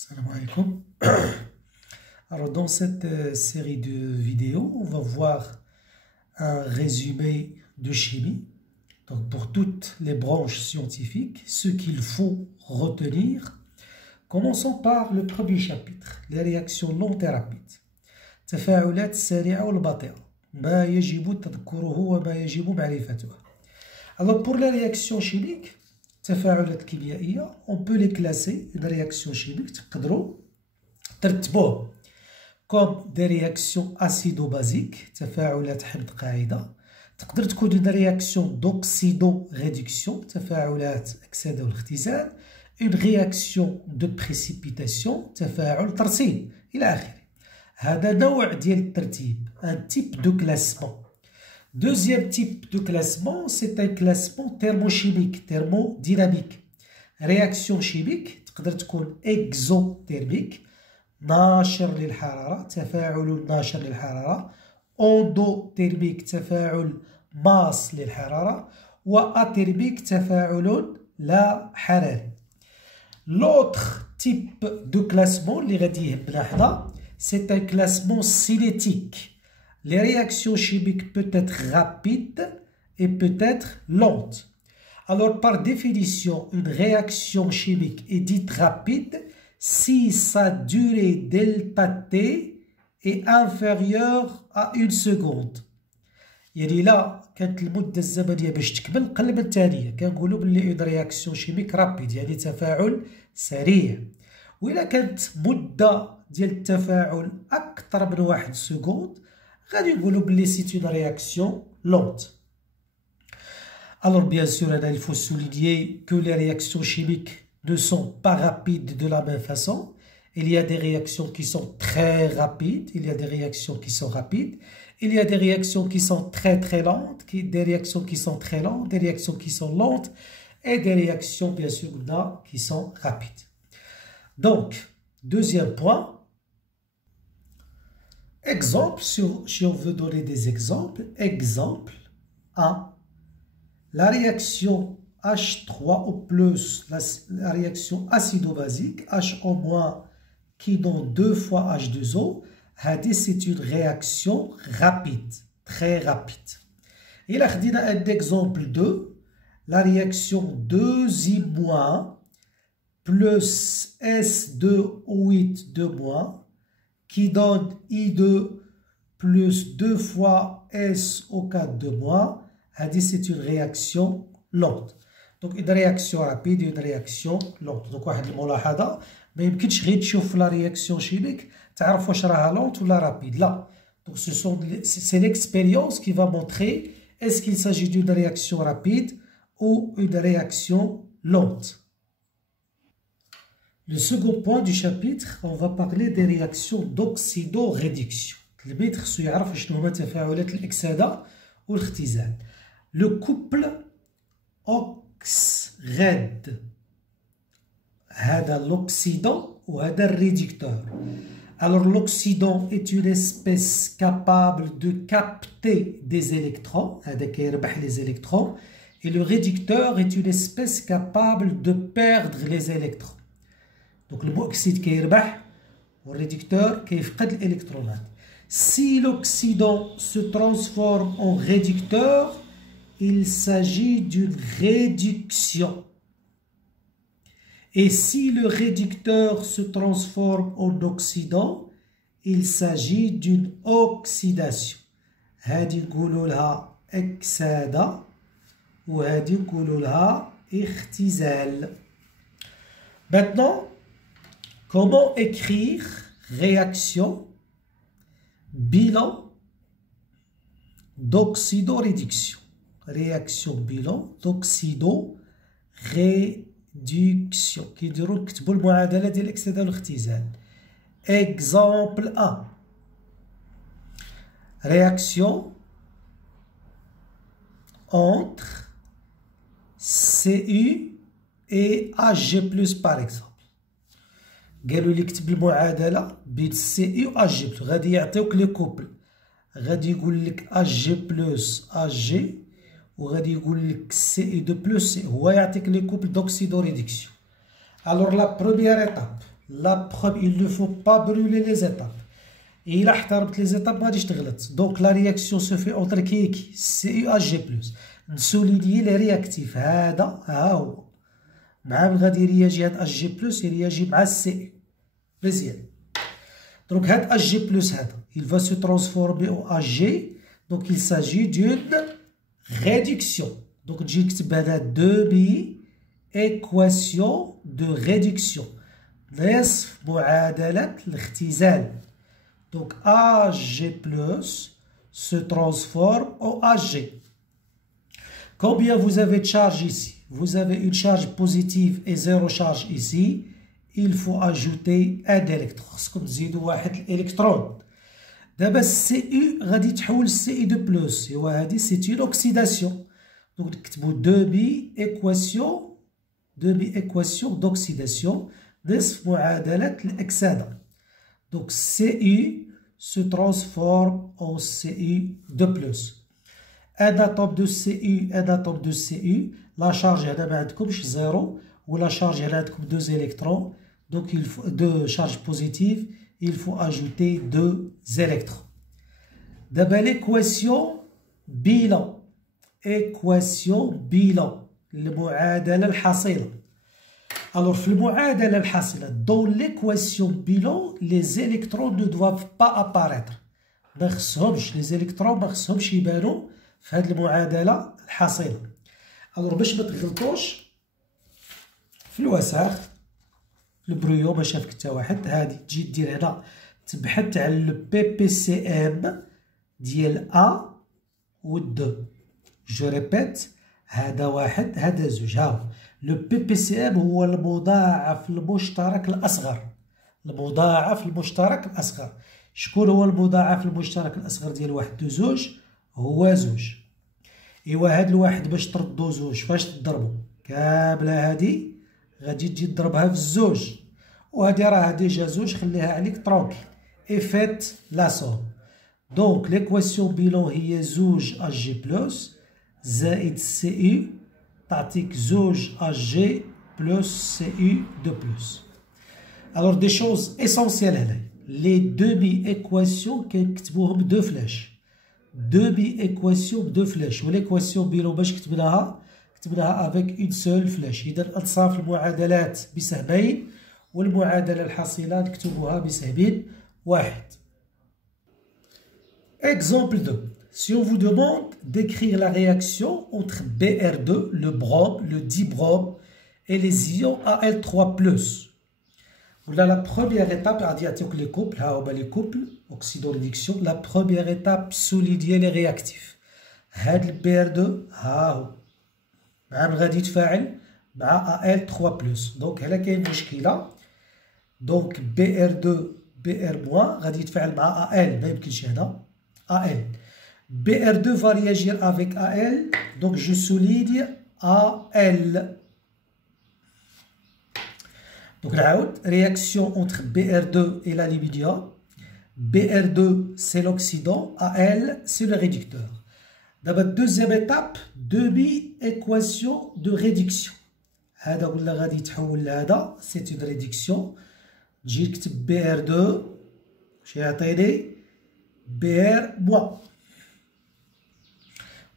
Salam alaikum. Alors dans cette série de vidéos, on va voir un résumé de chimie. Donc pour toutes les branches scientifiques, ce qu'il faut retenir. Commençons par le premier chapitre, les réactions lentes et rapides. التفاعلات السريعة والبطيئة ما يجب تذكره وما يجب معرفته. Alors pour les réactions chimiques, التفاعلات الكيميائية, on peut les classer, une réaction chimique, تقدروا ترتبوه comme des réactions acido-basiques, تفاعلات حمض قاعدة. تقدر تكون une réaction d'oxydo-réduction, تفاعلات أكسدة والاختزال. Une réaction de précipitation, تفاعل ترسيب إلى آخره. هذا نوع ديال الترتيب, un type de classement. Deuxième type de classement, c'est un classement thermochimique, thermodynamique. Réaction chimique تقدر تكون exothermique, ناشر للحرارة, تفاعل ناشر للحرارة. endothermique, تفاعل ماس للحرارة. واتhermique, تفاعل لا حراري. L'autre type de classement اللي غادي يهمنا حنا, c'est un classement cinétique. Les réactions chimiques peuvent être rapides et peut être lentes. Alors, par définition, une réaction chimique est dite rapide si sa durée delta T est inférieure à 1 seconde. يعني لا كانت المدة الزمنية باش تكمل قل من الثانية كنقولوا بلي une réaction chimique rapide, يعني تفاعل سريع. وإلا كانت مدة ديال التفاعل أكثر من 1 seconde غادي نقولوا بلي c'est une réaction lente. Alors bien sûr, il faut souligner que les réactions chimiques ne sont pas rapides de la même façon. Il y a des réactions qui sont très rapides, il y a des réactions qui sont rapides, il y a des réactions qui sont très lentes, des réactions qui sont très lentes, des réactions qui sont lentes et des réactions bien sûr qui sont rapides. Donc, deuxième point. Exemple, si on veut donner des exemples, exemple 1, la réaction H3O+, la réaction acido-basique, HO- qui donne 2 fois H2O, c'est une réaction rapide, très rapide. Et là, on a un exemple 2, la réaction 2I- plus S2O8 2-, qui donne I2 plus 2 fois SO4 2-. C'est une réaction lente. Donc une réaction rapide et une réaction lente. Donc واحد الملاحظة, ما يمكنش غير تشوف la réaction chimique تعرف واش راها lente ou la rapide. Là, donc c'est l'expérience qui va montrer est-ce qu'il s'agit d'une réaction rapide ou une réaction lente. Le second point du chapitre, on va parler des réactions d'oxydo-réduction. التلميذ خصو يعرف شنو هما تفاعلات الإكسدة والاختزال. Le couple OX-RED, هذا l'oxydant ou هذا الريدكتور. Alors l'oxydant est une espèce capable de capter des électrons, هذا كيربح les électrons, et le réducteur est une espèce capable de perdre les électrons. Donc le oxyde كيربح والريدكتور كيفقد الإلكترونات. Si l'oxydant se transforme en réducteur, il s'agit d'une réduction. Et si le réducteur se transforme en oxydant, il s'agit d'une oxydation. هذه نقولوا لها إكسادة وهذه نقولوا لها اختزال. Maintenant, comment écrire réaction bilan d'oxydoréduction? Réaction bilan d'oxydoréduction. كيديروا نكتبوا المعادلة ديال الإكسدة والاختزال. Exemple 1. Réaction entre Cu et Hg+, par exemple. قالوا لي كتب المعادله بين سي و اج بلس, غادي يعطيوك لي كوبل, غادي يقول لك اج بلس اج وغادي يقول لك سي 2 بلس سي, هو يعطيك لي كوبل دوكسيدو ريدكسيون. Alors la première étape, il ne faut pas brûler les étapes. Et il a احترمت les étapes ما غاديش تغلط. Donc la réaction se fait entre كي CuHG+. نسوليديي لي رياكتيف هذا ها هو مع من غادي يرياجي هاد Hg+ يرياجي مع السي مزيان. دونك هاد Hg+ هذا il va se transformer en Hg. Donc il s'agit d'une réduction. Donc تجي نكتب هذا demi équation de réduction نصف معادلة الاختزال. Donc Hg+ se transforme en Hg. Combien vous avez de charge ici? Vous avez une charge positive et 0 charge ici. Il faut ajouter un électron. خصكم تزيدوا واحد الإلكترون. دابا CU غادي تحول CI2+. ايوا هادي c'est une oxydation. Donc نكتبوا demi équation d'oxydation نصف معادلة الأكسدة. Donc Cu se transforme en Cu2+. Un atome de Cu, la charge هنا ما عندكمش 0 ولا charge هنا عندكم 2 électrons. Donc il faut 2 charges positives, il faut ajouter 2 électrons. D'abord l'équation bilan. المعادلة الحاصلة. Alors في المعادلة الحاصلة dans l'équation bilan les électrons ne doivent pas apparaître. ما خصهمش les électrons ما خصهمش يبانوا في هذه المعادلة الحاصلة. Alors باش ما تغلطوش في الوساخ في البرويو ما شافك حتى واحد هادي تجي دير هنا تبحث على البي بي سي ام ديال ا و د. جو ريبيت هذا واحد هذا زوج هاهو. لو بي بي سي ام هو المضاعف المشترك الأصغر. شكون هو المضاعف المشترك الأصغر ديال واحد و زوج؟ هو زوج. ايوا هاد الواحد باش تردو زوج فاش تضربو كاملة هادي غادي تجي تضربها في الزوج وهادي راه ديجا زوج خليها عليك ترونكي اي فيت لا سوم. دونك ليكواسيون بيلون هي زوج Hg+ زائد CU تعطيك زوج Hg plus CU2+. Alors des choses essentielles هنا les demi-équations كنكتبوهم دو فلاش. demi-équation بدو فلاش والإيكواسيون بيلون باش كتبناها avec une seule flèche. إذا أنصاف المعادلات بسهمين والمعادلة الحاصلة نكتبوها بسهم واحد. Exemple 2. Si on vous demande d'écrire la réaction entre Br2, le brome, le dibrome et les ions Al3+. Voilà la première étape, les couples, les couples, oxydoréduction. La première étape, solidier les réactifs. هاد Br2 ها هو مع من غادي يتفاعل مع Al3+. دونك هنا كاين مشكلة. دونك Br2 Br- غادي يتفاعل مع Al ما يمكنش هنا Al. Br2 va réagir avec Al, donc je solide Al. Donc la réaction entre Br2 et l'aluminium. Br2 c'est l'oxydant, Al c'est le réducteur. Dans la deuxième étape, demi-équation de réduction. هذا قلنا غادي يتحول لهذا c'est une réduction. نجي نكتب Br2 واش يعطيني Br-.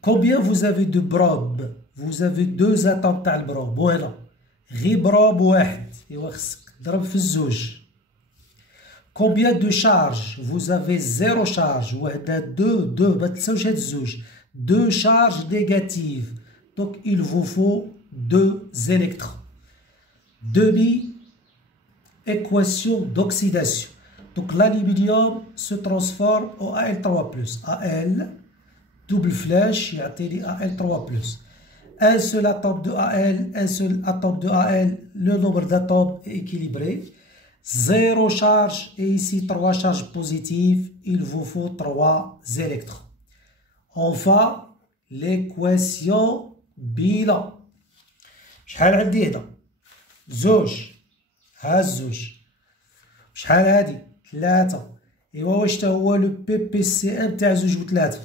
Combien vous avez de brome? Vous avez 2 atomes تاع البروم وهنا غير بروم واحد ايوا خصك تضرب في الزوج. Combien de charges? Vous avez 0 charge وهنا 2 ما تنساوش هاد الزوج 2 charges négatives. Donc il vous faut 2 électrons. Demi-équation d'oxydation. Donc l'aluminium se transforme en Al3+. Al double flèche يعطيني Al3+. Un seul atome de Al, un seul atome de Al, le nombre d'atomes est équilibré. 0 charge et ici 3 charges positives, il vous faut 3 électrons. Enfin, l'équation bilan. شحال عندي هنا؟ زوج ها الزوج. شحال هادي؟ 3. ايوا واش تا هو لو بي بي سي ام تاع زوج و 3؟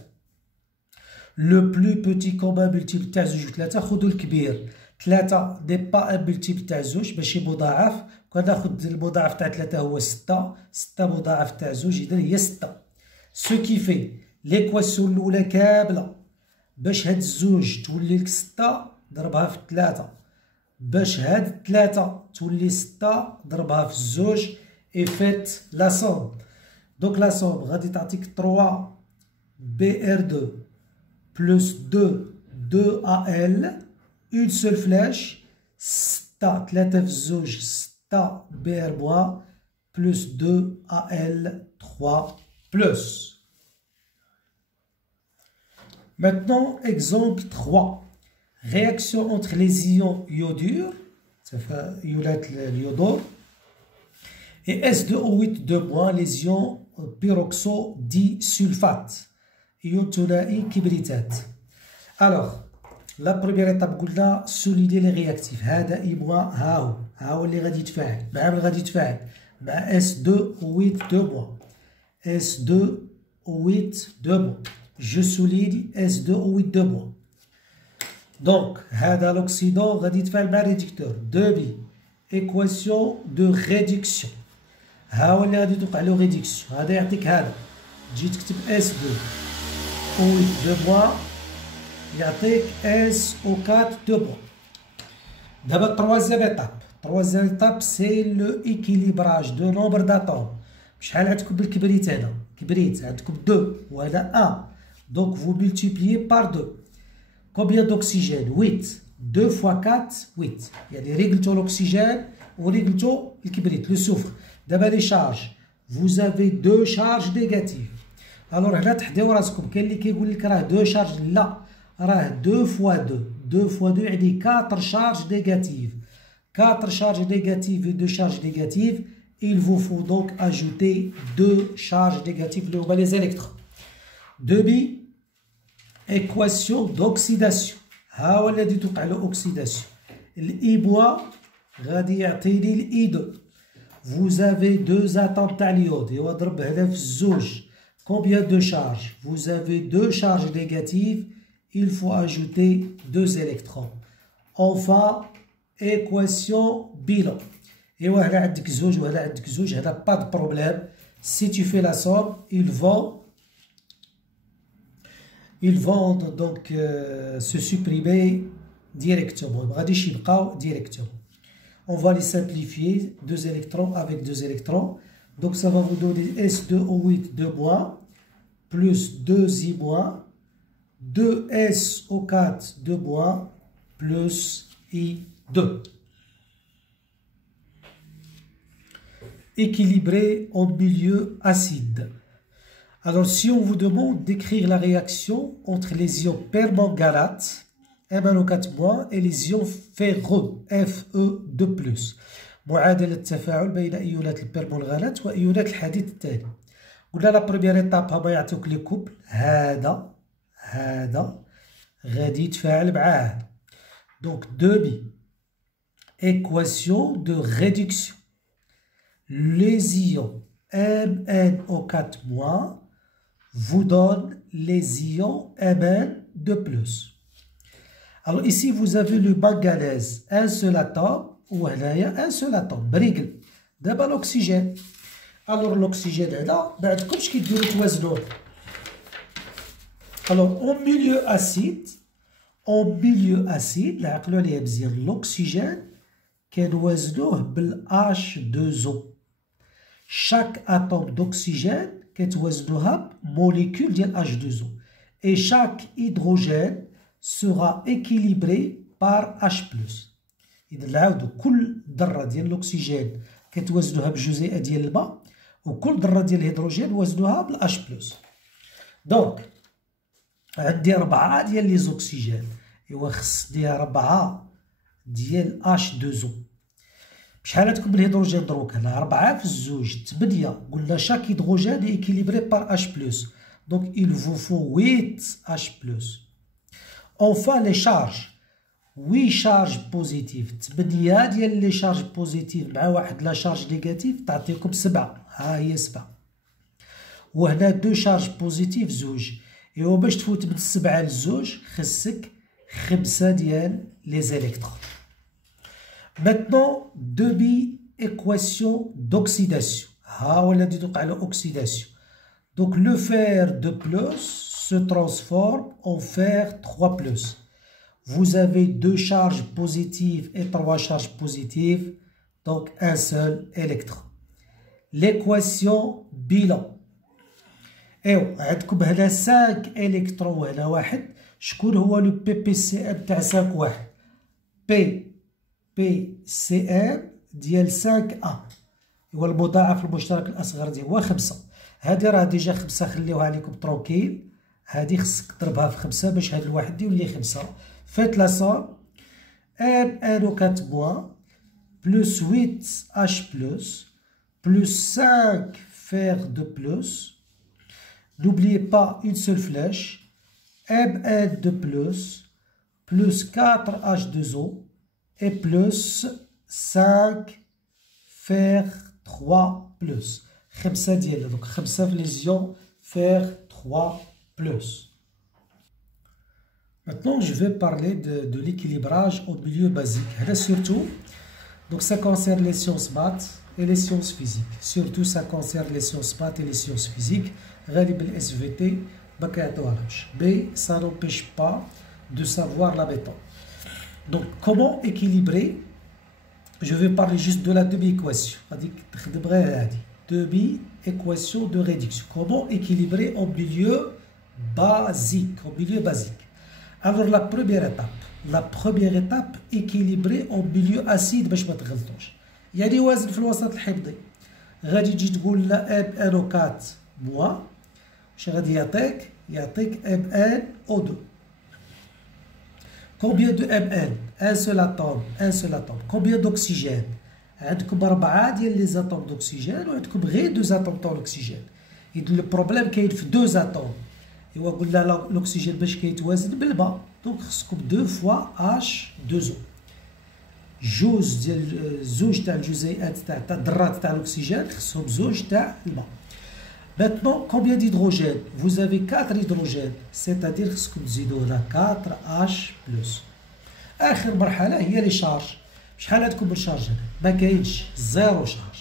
لو بلو بوتي كومون ملتيبل تاع زوج و 3 خذوا الكبير. 3 ني با ان ملتيبل تاع زوج ماشي مضاعف. وغناخد المضاعف تاع 3 هو 6 مضاعف تاع 2 إذا هي 6 سو كي في ليكواسيون الأولى كاملة باش هاد الزوج تولي لك 6 ضربها في 3 باش هاد 3 تولي 6 ضربها في الزوج اي فيت لا سوم دونك لا سوم غادي تعطيك 3 بي ار 2 بلس 2 ا ال اون سول فلاش 6 3 في الزوج 6 بي ار بوا بلس 2 ا ال 3 بلس. Maintenant, exemple 3. Réaction entre les ions iodures, ça fait l'iodore, et S2O8 2-, les ions pyroxodisulfate, ion thonائي كبريتات. Alors, la première étape قلنا souligner les réactifs. هذا I-, ها هو اللي غادي يتفاعل. مع من غادي يتفاعل؟ مع S2O8 2-. S2O8 2-. Je souligne S2O8 2-. Donc, هذا l'oxydant غادي يتفاعل مع réducteur. 2B. Équation de réduction. ها هو اللي غادي توقع له réduction. هذا يعطيك هذا. تجي تكتب S2O8 2-. يعطيك SO4 2-. دابا troisième étape. Troisième étape, c'est le équilibrage de nombre d'atomes. شحال عندكم بالكبريت هنا؟ كبريت عندكم 2 وهذا 1. Donc vous multipliez par 2. Combien d'oxygène? 8. 2 fois 4, 8. يعني ريقلتو l'oxygène وريقلتو الكبريت le soufre. دابا لي شارج. Vous avez 2 charges négatives. alors هنا تحديو راسكم كاين اللي كيقول لك راه 2 شارج لا راه 2 fois 2. 2 fois 2 يعني 4 charges négatives. 4 charges négatives et 2 charges négatives. Il vous faut donc ajouter 2 charges négatives اللي هما les électrons. 2B, équation d'oxydation. ها هو الذي توقع له oxydation. الإي بوا غادي يعطيني الإي 2. Vous avez 2 atomes تاع اليود. إيوا ضرب هنا في الزوج. Combien de charges? Vous avez 2 charges négatives. Il faut ajouter 2 électrons. Enfin, équation bilan. إيوا هنا عندك زوج وهنا عندك زوج. هذا pas de problème. Si tu fais la somme, ils vont donc se supprimer directement. directement. On va les simplifier. 2 électrons avec 2 électrons. Donc ça va vous donner S2O8 2- plus 2I-, 2SO4 2- plus I2. Équilibré en milieu acide. Alors, si on vous demande d'écrire la réaction entre les ions permanganate, MnO4- et les ions ferreux, Fe2+. معادلة التفاعل بين إيونات البرمنغانات وإيونات الحديد الثاني. قلنا لا بروميير إيتاب هما يعطيوك لي كوبل. هذا غادي يتفاعل مع هذا. دونك 2B. Équation de réduction. Les ions MnO4- vous donnent les ions Mn2+. Alors ici vous avez le manganèse, un seul atome, ou un seul atome, بريقل. دابا l'oxygène. Alors l'oxygène هذا ما عندكمش كيديروا توازنوه. Alors en milieu acide نعقلوا عليها مزيان. l'oxygène كنوازنوه بال H2O. Chaque atome d'oxygène كتوازنوها بموليكول ديال H2O. Et chaque hydrogène sera équilibré par H+. إذا نعاودو كل ذرة ديال الأكسجين كتوازنوها بجزيئة ديال الماء وكل ذرة ديال الهيدروجين وزنوها بالH+. دونك عندي 4 ديال لي زوكسيجين. إوا خصني 4 ديال H2O. شحال عندكم من الهيدروجين دروك؟ هنا 4 في الزوج 8. قلنا شاك هيدروجين إيكيليبري بار H+. دونك il vous faut 8 H+. Enfin les charges. 8 charges positives. 8 ديال لي شارج بوزيتيف مع واحد لا شارج نيجاتيف تعطيكم 7. ها هي 7. وهنا 2 شارج بوزيتيف زوج. إوا باش تفوت من 7 للزوج خصك 5 ديال لي زيليكترون. Maintenant 2B équation d'oxydation. ها ولات توقع له oxydation. Donc le fer 2+ se transforme en fer 3+. Vous avez 2 charges positives et 3 charges positives, donc un seul électron. L'équation bilan. ايوا عندكم هنا 5 électrons وهنا واحد. شكون هو لو PPCM تاع 5 واحد؟ PPCM ديال 5A هو المضاعف المشترك الأصغر ديالو هو 5. هادي راه ديجا 5 خليوها لكم تروكيل. هادي خصك تضربها في 5 باش هاد الواحد يولي 5. فات لا صوم M1O4- plus 8H+, plus 5 fer 2+. N'oubliez pas une seule flèche. Mn2+, plus 4H2O et plus 5 fer 3+. 5 ديال donc 5 lésions fer 3+. Maintenant, je vais parler de l'équilibrage au milieu basique. Là, surtout, donc ça concerne les sciences maths et les sciences physiques. Surtout, ça concerne les sciences maths et les sciences physiques. غالب ال SVT ما كيعطوهالكش. Mais ça n'empêche pas de savoir la méthode. Donc, comment équilibrer? Je vais parler juste de la demi-équation. Demi-équation de réduction. Comment équilibrer au milieu basique? Au milieu basique. Alors la première étape, équilibrer au milieu acide باش ما تغلطوش. يعني وازن في الوسط الحمضي. غادي تجي تقول لنا MnO4- واش غادي يعطيك؟ يعطيك MnO2. Combien de Mn? Un seul atome. Combien d'oxygène? عندكم 4 ديال لي زاتوم d'oxygène وعندكم غير 2 atomes تاع الأكسجين. إذن البروبليم كاين في 2 atomes. إوا قلنا الأكسجين باش كيتوازن بالماء دونك خصكم 2 fois H2O. زوج تاع الجزيئات تاع الذرات تاع الأكسجين خصهم زوج تاع الماء. Maintenant, combien d'hydrogène? Vous avez 4 hydrogènes, c'est-à-dire خصكم تزيدوا هنا 4H+. آخر مرحلة هي لي شارج. شحال عندكم من شارج هنا؟ ما كاينش، زيرو شارج.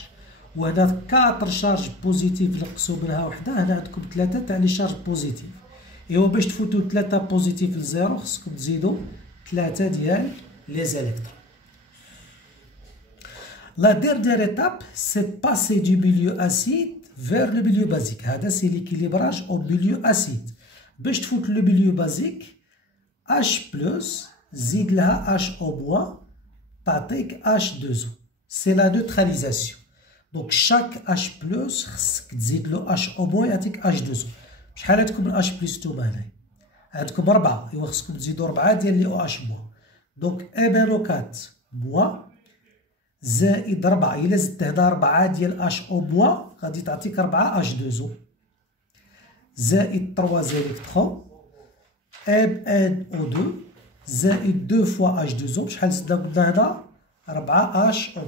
وهنا 4 شارج بوزيتيف نقصوا منها وحده، هنا عندكم 3 تاع لي شارج بوزيتيف. إيوا باش تفوتوا 3 بوزيتيف لزيرو خصكم تزيدوا 3 ديال لي زيليكترون. La dernière étape, c'est passer du milieu acide vers le milieu basique. C'est l'équilibrage au milieu acide. باش تفوت le milieu basique, H+, زيد لها HO-, تعطيك H2O. C'est la neutralisation. Donc chaque H+, خصك تزيد له HO- يعطيك H2O. شحال عندكم من H+ نتوما هنايا؟ عندكم 4. إوا خصكم تزيدوا 4 ديال لي OH-. دونك MnO4- زائد 4. إلا زدت هنا 4 ديال HO- غادي تعطيك 4 H2O زائد 3 زيليكترون MnO2 زائد 2 fois H2O. بشحال زدنا قلنا هنا 4 HO.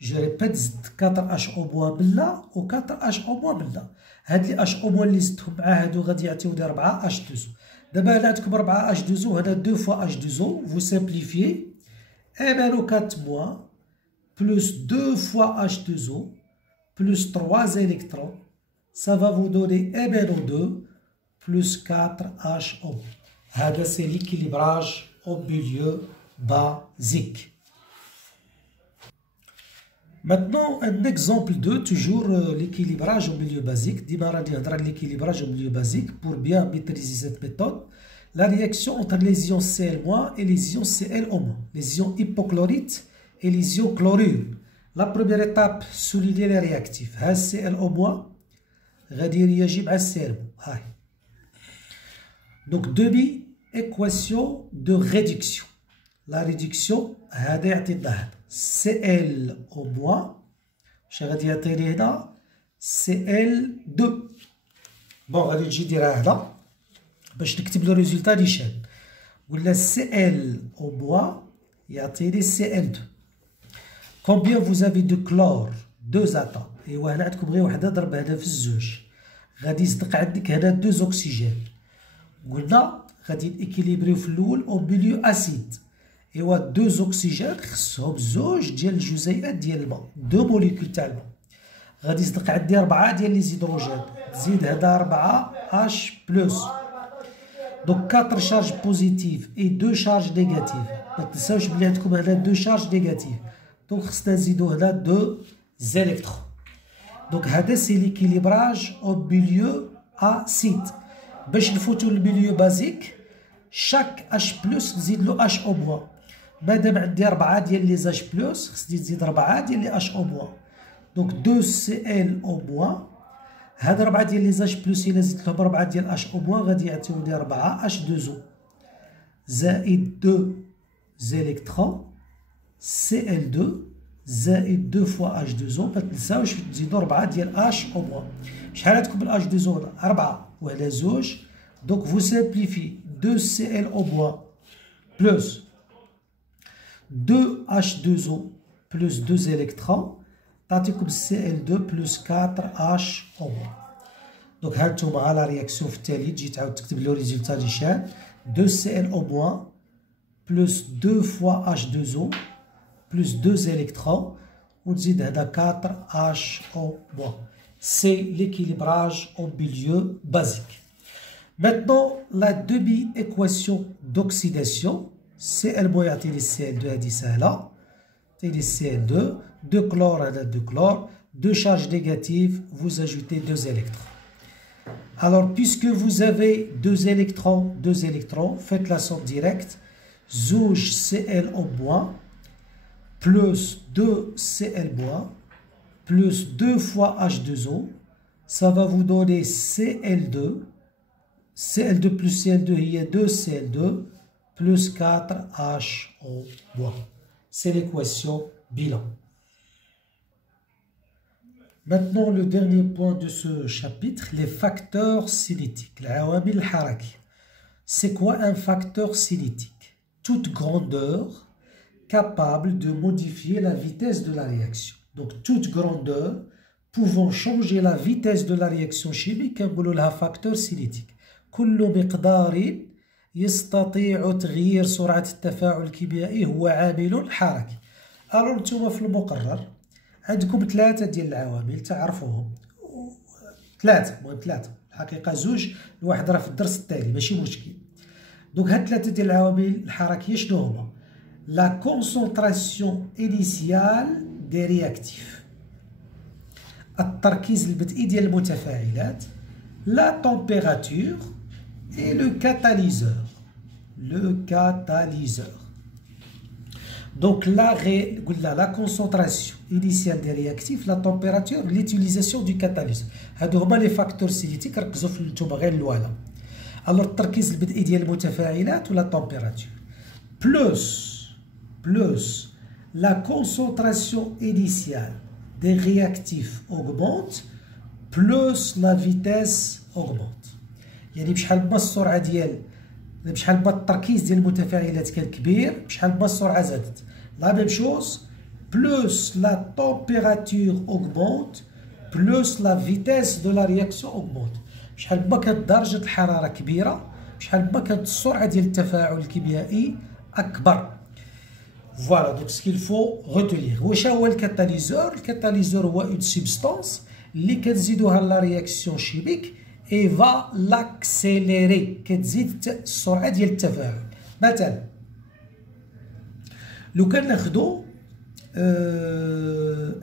جو ريبيت زدت 4 HO- باللا و 4 HO- باللا. هاد لي HO- اللي زدتهم مع هادو غادي يعطيوني 4 H2O. دابا هنا عندكم 4 H2O هنا 2 fois H2O. Vous simplifiez MnO4- plus 2 fois H2O, plus 3 électrons, ça va vous donner MnO2 plus 4 HO. C'est l'équilibrage au milieu basique. Maintenant, un exemple 2, toujours l'équilibrage au milieu basique. L'équilibrage au milieu basique pour bien maîtriser cette méthode. La réaction entre les ions Cl- et les ions Cl-, les ions hypochlorite et les ions chlorure. La première étape, souligner les réactifs. ها ClO- غادي يرياجي مع ClO. هاي. Donc demi-équation de réduction. La réduction هذا يعطينا هذا ClO- واش غادي يعطيني هنا Cl2. بون غادي نجي نديرها هنا باش نكتب لو ريزولتا نيشان. قلنا ClO- يعطيني Cl2. Combien vous avez de chlore? 2 atomes. إيوا هنا عندكم غير وحدة ضرب هنا في الزوج. غادي يصدق عندك هنا 2 أكسجين. قلنا غادي نإكيليبريو في الأول أو ميليو أسيد. ايوا دو اوكسجين خصهم زوج ديال الجزيئات ديال الماء، دو موليكول تاع الماء. غادي يصدق عندي 4 ديال لي زيدروجين، تزيد هذا 4 اش بلس، دونك 4 شارج بوزيتيف اي 2 شارج نيجاتيف. ما تنساوش بلي عندكم هنا 2 شارج نيجاتيف، دونك خصنا نزيدو هنا 2 زيليكترون. دونك هذا سي ليكيليبراج او ميليو اسيد. باش نفوتو للميليو بازيك شاك اش بلس نزيد له اش او موان. مادام عندي 4 ديال لي زاش بلس خصني نزيد 4 ديال لي اش او موان، دونك 2 سي ال او موان. هاد 4 ديال لي زاش بلس الا زدت لهم 4 ديال اش او موان غادي يعطيوني 4 اش 2 او زائد 2 زيليكترون سي ال 2 زائد 2 فوا اش 2 او. ما تنساوش تزيدو 4 ديال اش او موان. شحال عندكم الاش 2 او هنا؟ 4 وعلى 2. دونك فو سامبليفي 2 سي ال او موان بلس 2 اش 2 او بلس 2 زيليكترون تعطيكم سي ال 2 بلس 4 اش او موان. دونك ها نتوما على لا رياكسيون في التالي تجي تعاود تكتب لو ريزولتا نيشان 2 سي ال او موان بلس 2 فوا اش 2 او plus 2 électrons, وتزيد هذا 4 H-O-. C'est l'équilibrage au milieu basique. Maintenant, la demi-équation d'oxydation, Cl يعطي لي Cl2 هذه سهلة، يعطي لي Cl2، 2 chlore هذا 2 chlore، 2 charges négatives, vous ajoutez 2 électrons. Alors, puisque vous avez 2 électrons, faites la somme directe, زوج Cl au plus 2 Cl plus 2 fois H2O, ça va vous donner Cl2. Cl2 plus Cl2, il y a 2 Cl2 plus 4 HO. C'est l'équation bilan. Maintenant, le dernier point de ce chapitre, les facteurs cinétiques. العوامل الحركية. C'est quoi un facteur cinétique? Toute grandeur capable de modifier la vitesse de la réaction. Donc, toute grandeur pouvant changer la vitesse de la réaction chimique, نقولوا لها facteur cinétique. كل مقدار يستطيع تغيير سرعة التفاعل الكيميائي هو عامل حركي. ألو نتوما في المقرر عندكم 3 ديال العوامل تعرفوهم. 3 المهم 3، الحقيقة 2، الواحد راه في الدرس التالي ماشي مشكل. دونك هاد 3 ديال العوامل الحركية شنو هما؟ La concentration initiale des réactifs. التركيز البدئي ديال المتفاعلات. La température et le catalyseur. Le catalyseur. Donc la concentration initiale des réactifs, la température, l'utilisation du catalyseur. هادو هما les facteurs cinétiques ركزوا في نتوما غير الوالا. Alors التركيز البدئي ديال المتفاعلات ولا température. Plus la concentration initiale des réactifs augmente, plus la vitesse augmente. يعني بشحال ما السرعة ديال بشحال ما التركيز ديال المتفاعلات كان كبير بشحال ما السرعة زادت. La même chose, plus la température augmente, plus la vitesse de la réaction augmente. بشحال ما كانت درجة الحرارة كبيرة بشحال ما كانت السرعة ديال التفاعل الكيميائي أكبر. Voilà, donc ce qu'il faut retenir. واش هو الكاتاليزور؟ الكاتاليزور هو une substance اللي كتزيدوها لا رياكسيون شيميك et va l'accélérer، كتزيد السرعة ديال التفاعل. مثلا لو كان ناخدو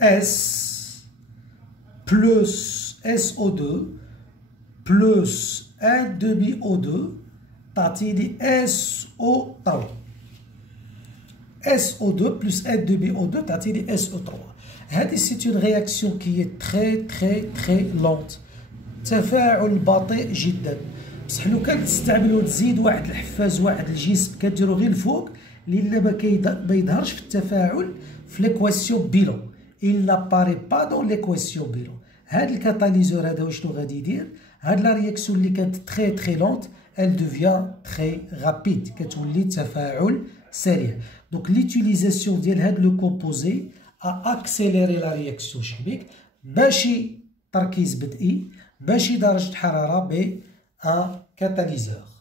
S plus SO2 plus 1 demi O2 تعطيني SO3. SO2 plus 1 demi O2 تعطيني SO3. هذه c'est une réaction qui est très lente. تفاعل بطيء جدا. بصح لو كان تستعملوا تزيد واحد الحفاز واحد الجسم كديرو غير الفوق لأن ما يظهرش في التفاعل في ليكواسيون بيلون. il n'apparaît pas dans l'équation بيلون. هاد الكاتاليزور هذا وشنو غادي يدير؟ هاد لا رياكسيون اللي كانت très lente elle devient très rapide، كتولي تفاعل سريع. Donc l'utilisation ديال هاد لو كومبوزي a accéléré la réaction chimique، ماشي تركيز بدئي ماشي درجة حرارة، ب un catalyseur.